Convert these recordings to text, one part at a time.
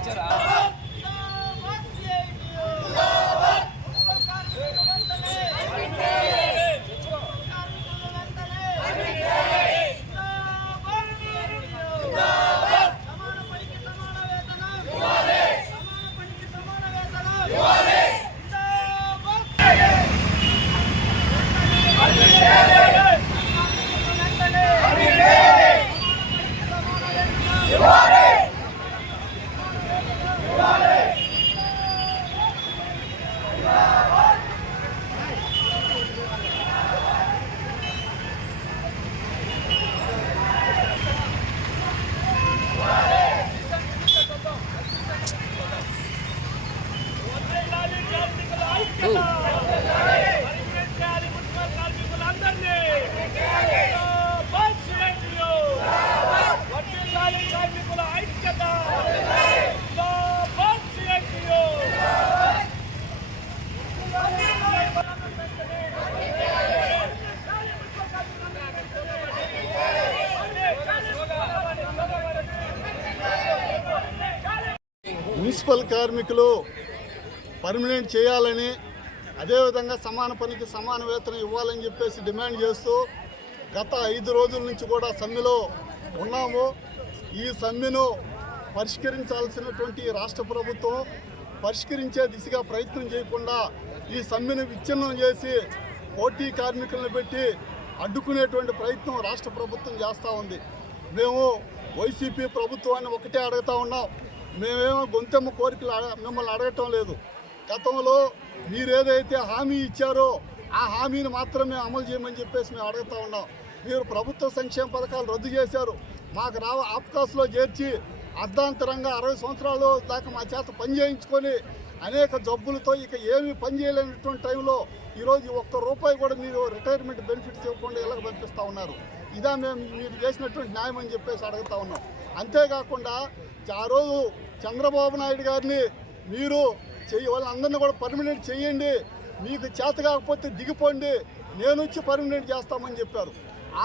있잖아. 니다 municipal కార్మికులు permanent చేయాలని అదేవిధంగా సమాన పనికి సమాన వేతనం ఇవ్వాలని చెప్పేసి డిమాండ్ చేస్తూ గత ఐదు రోజుల నుంచి కూడా సమ్మెలో ఉన్నాము. ఈ సమ్మెను పరిష్కరించాల్సినటువంటి రాష్ట్ర ప్రభుత్వం పరిష్కరించే దిశగా ప్రయత్నం చేయకుండా ఈ సమ్మెను విచ్ఛిన్నం చేసి పోటీ కార్మికులను పెట్టి అడ్డుకునేటువంటి ప్రయత్నం రాష్ట్ర ప్రభుత్వం చేస్తూ ఉంది. మేము వైసీపీ ప్రభుత్వాన్ని ఒకటే అడుగుతా ఉన్నాం. మేమేమో గొంతెమ్మ కోరికలు మిమ్మల్ని అడగటం లేదు. గతంలో మీరు ఏదైతే హామీ ఇచ్చారో ఆ హామీని మాత్రమే అమలు చేయమని చెప్పేసి మేము అడుగుతా ఉన్నాం. మీరు ప్రభుత్వ సంక్షేమ పథకాలు రద్దు చేశారు. మాకు రావ ఆప్కాస్లో చేర్చి అర్ధాంతరంగా అరవై సంవత్సరాలు దాకా మా చేత పని చేయించుకొని అనేక జబ్బులతో ఇక ఏమీ పని చేయలేనటువంటి టైంలో ఈరోజు ఒక్క రూపాయి కూడా మీరు రిటైర్మెంట్ బెనిఫిట్స్ ఇవ్వకుండా ఇలాగ పంపిస్తూ ఉన్నారు. ఇదా మేము మీరు చేసినటువంటి న్యాయం అని చెప్పేసి అడుగుతా ఉన్నాం. అంతేకాకుండా ఆ రోజు చంద్రబాబు నాయుడు గారిని మీరు చెయ్యి వాళ్ళందరినీ కూడా పర్మనెంట్ చేయండి మీకు చేత కాకపోతే దిగిపోండి. నేను వచ్చి పర్మనెంట్ చేస్తామని చెప్పారు.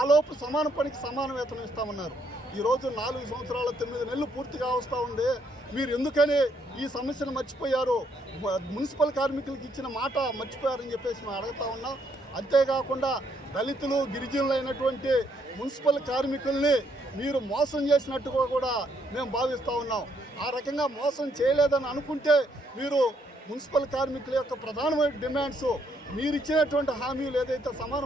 ఆలోపు సమాన పనికి సమాన వేతనం ఇస్తామన్నారు. ఈరోజు నాలుగు సంవత్సరాల తొమ్మిది నెలలు పూర్తిగా వస్తూ ఉంది. మీరు ఎందుకని ఈ సమస్యను మర్చిపోయారు? మున్సిపల్ కార్మికులకు ఇచ్చిన మాట మర్చిపోయారని చెప్పేసి మేము అడుగుతా ఉన్నాం. అంతేకాకుండా దళితులు గిరిజనులైనటువంటి మున్సిపల్ కార్మికుల్ని మీరు మోసం చేసినట్టుగా కూడా మేము భావిస్తూ ఉన్నాం. ఆ రకంగా మోసం చేయలేదని అనుకుంటే మీరు మున్సిపల్ కార్మికుల యొక్క ప్రధానమైన డిమాండ్స్ మీరు ఇచ్చినటువంటి హామీలు ఏదైతే సమాన